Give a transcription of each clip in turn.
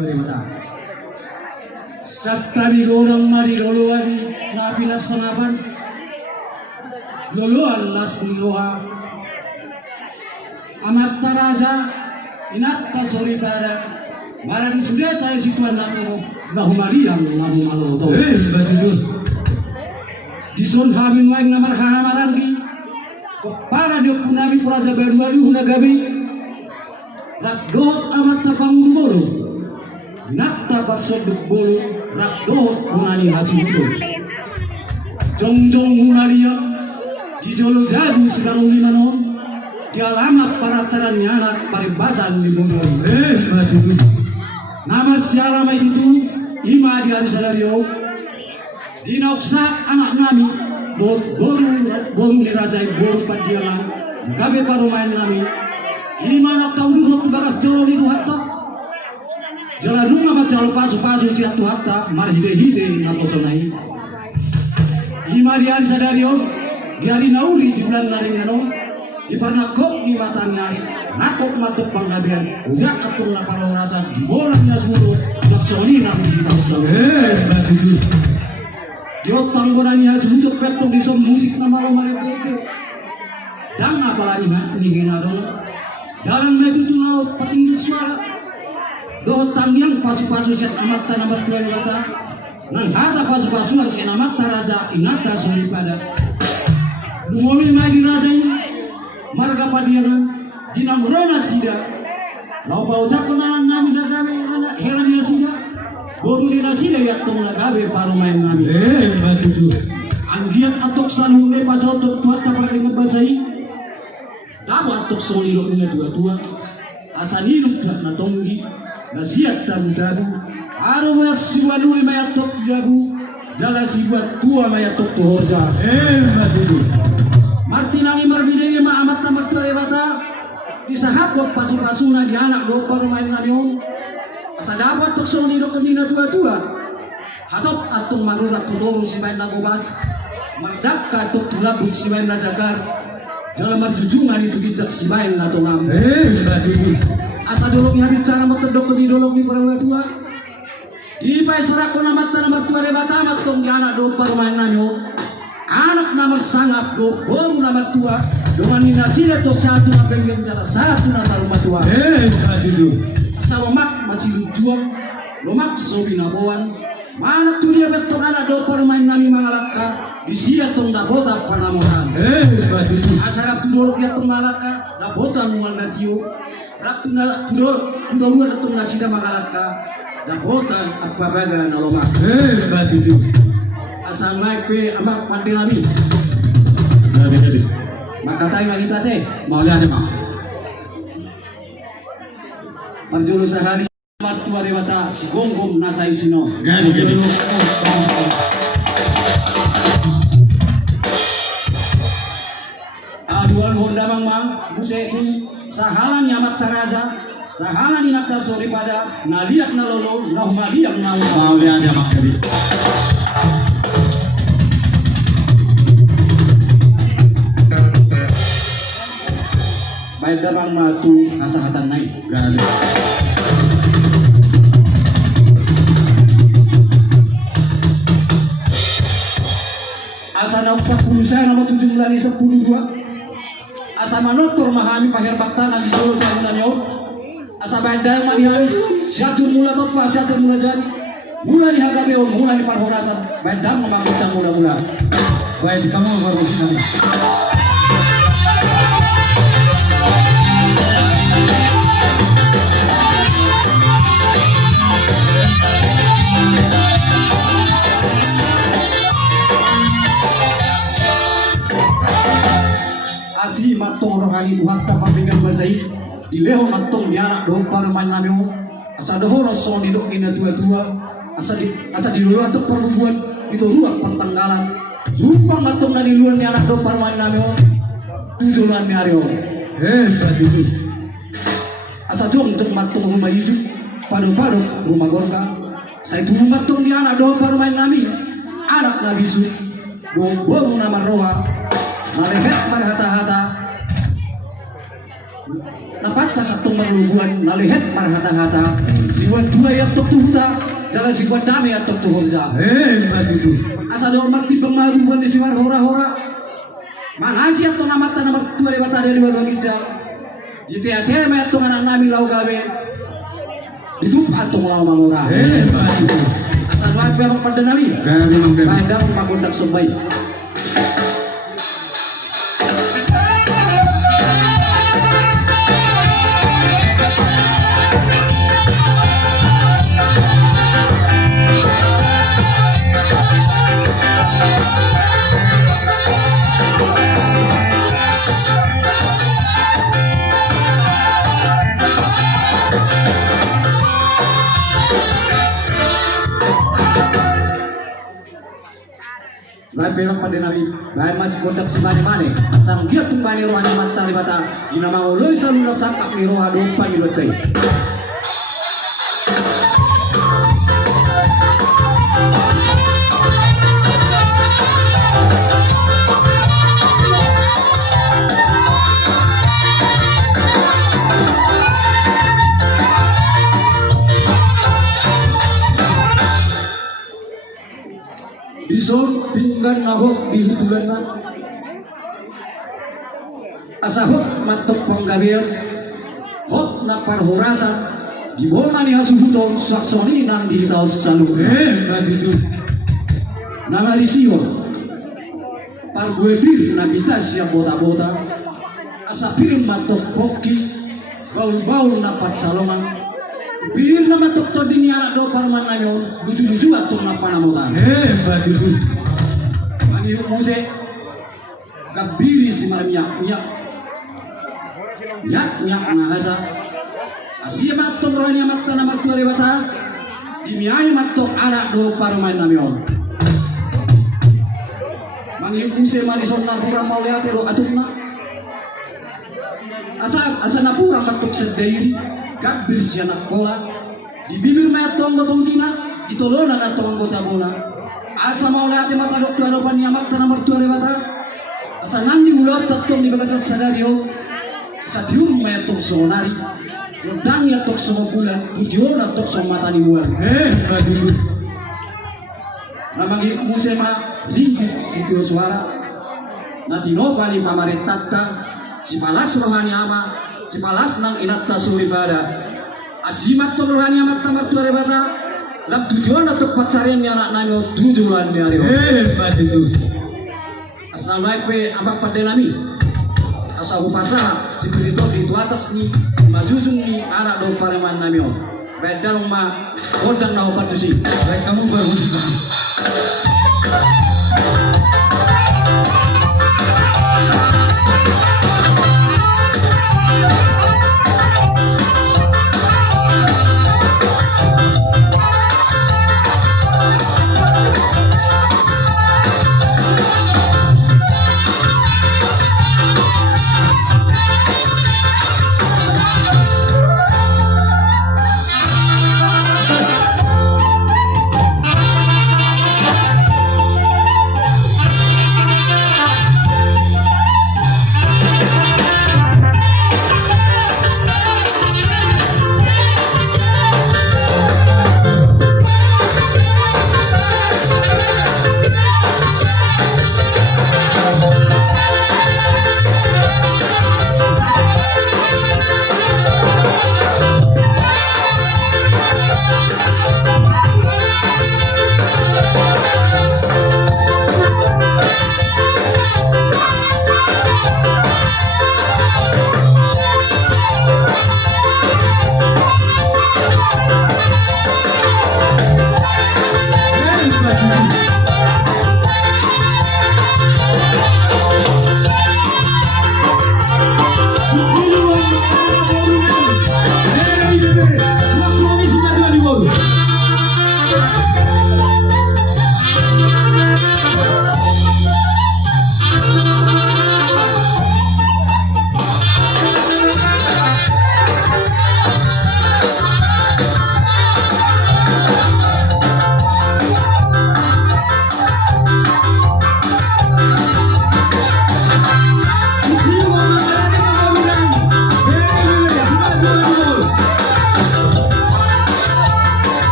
dari mata. Sattabi gorang mari loloan napilas sanapan loloan lasmi roha amatta raja inatta sori pada barang sudah tayo situan namo nahumariang namo maloto Betul. dison hamin waing namar hamaran ki para dia punami praja baru hunagabi rakdot amatta pangubolo natta batsoduk bolo rakdot punani haji itu jongjong hunaria di jolo jabu sedang limanon di alamat para tarannya anak paribasan di mundo Betul. nama siapa itu ima di hari sadario di noksak anak nami boru di raja boru padialan gabe parumain nami ima nak tahu dulu bagas jolo di hatta jalan rumah baca pasu siatu hatta mar hide atau sonai ima di hari sadario di hari nauri di bulan naringano di parnakok di matanya nakok matuk panggabian ujak atung na para raja di bolanya suruh saksoni nami di tahu Betul. Diot tanggungannya sebut petong di som musik nama orang itu dan apalagi nih genado dalam itu tuh lo petinggi suara do tangyang pacu set amat tanah tua kata nang kata pacu-pacuan si amat raja inata suri pada dumoli lagi raja ini marga padiana dinamrona sida lo bau cakunan nami dagame anak heran sida boru di nasi ya tong nagabe paru main nami Betul. anggiat atok salune pasal tok tuat tapar dengan basai dapat atok soliro punya dua asaniluk buat na tonggi nasiat dabu arumas siwadu maya tok jabu jala sibuat tua maya tok tuhorja Betul. martinangi marbide ma amat tamat tuarebata disahapok pasu-pasuna di anak do paru main nami asa dapat tok soliro kanina tua hatop atong marurat tudoro si main nagobas mardakka tok tulabut si main najagar dalam marjujungan itu kijak si main natongam Betul. asa dolong hari cara matedok di dolong di para tua ipay sarako namat tanamar tua rebata amat tong di anak do parumain nanyo anak namar sangap do bom namar tua dengan inasile to satu na pengen jala satu na rumah tua Betul. asa lomak masih lujuang lomak sobi naboan mana tu dia betul anak do parumain nami mangalaka di sia tong dabota panamoran Betul. asarap tu dolok ya tong malaka dabota mual natio ratu na tudor na tong nasida mangalaka dabota apa baga na lomak Betul. asal naik pe amak pandai nami Betul. maka tayo kita teh Mau lihat mah. perjulu sehari martua dewata si gonggong nasa isino Gani. aduan honda mang buse itu sahalan nyamat taraja sahalan inakta sori pada naliak nalolo nahumadiak nawa Mau lihat mah. baik damang matu asahatan naik Gani. asa na 10 saya nama 7 bulan 10 dua asa manotor mahami pahir baktana di dulu jarinannya asa bandai mah diharis siatur mula topa siatur mula jari mula di HKBO mula di parhorasan bandam memaksa mula-mula Baik kamu baru sini. Asli matong rohani buhat ta paminggan bazai dileho matong di anak do paruman namimu asa doho raso ni do ina tua asa di luar tu perempuan itu luar pertanggalan jumpa matong na di luar ni anak do paruman namimu tujuan ni ario Betul. asa jom matong rumah hijau padu rumah gorga saya tunggu matong di anak do paruman nami anak nabisu do bom nama roha nalehet marhata-hata dapat sa atong maruluguan nalihet marhata-hata Siwan tulay at tuktuhuta, jala siwan dami at tuktuhurza. Hebat itu. Asa do marti pemaduan di siwar hora-hora. Manasi at tungamata na martuari bata dari baru kita. Iti ate may at tungan nami lau gawe. Itu atong lau mamura. Hebat itu. Asa do ay pemang pada nami. Kami mengkami. Pandang magundak sumbay. Baik belok pada nabi, baik masih kontak si mane, sang dia tumbani rohani mata ribata, ina mau loy selalu nasangkap ni roha dompa ni lotai. Bison pinggan nahok di hutulan na asahot matok panggabir hot na parhurasan di bona ni hasuhuton saksoni nang dihitaw salu Hebat itu. nangarisiyo parguebir na bitas yang bota-bota asapir matok poki baul-baul na patsalongan bir na matok to din anak do parman nayon lucu-lucu atok na panamutan. Hebat itu. Mangiru muse kabiri si marmiyak nyak ngahasa asya matok rohani matta na martuari bata dimiyai matok anak do parman nayon. Mangiru muse manison na pura mau lihat ero atukna asa na pura matok sedairi kabir siya nakola di bibir metong batong tina itolonan atong bota-bola asa mau lihat mata dokter aropan yang mata nomor 2 mata asa nang di ulap tatong di bagacat sadario asa tiur metong sonari rodang ya tok sama bulan pujion tok sama mata ni bulan Hebat itu. namang musema linggit si suara natino kali pamaretatta si palas rohani ama si palas nang inatta suri pada asimat to rohani amat tamar tuare bata lab tujuan atau pacarian ni anak nami tujuan ni hari Hebat itu. asal naik pe abang padenami asal upasa si perito di atas ni majujung ni anak do pareman nami bedal ma kodang na opatusi. Baik kamu bagus.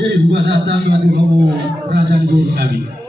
Jadi buka datang lagu kamu Rajan Gur kami.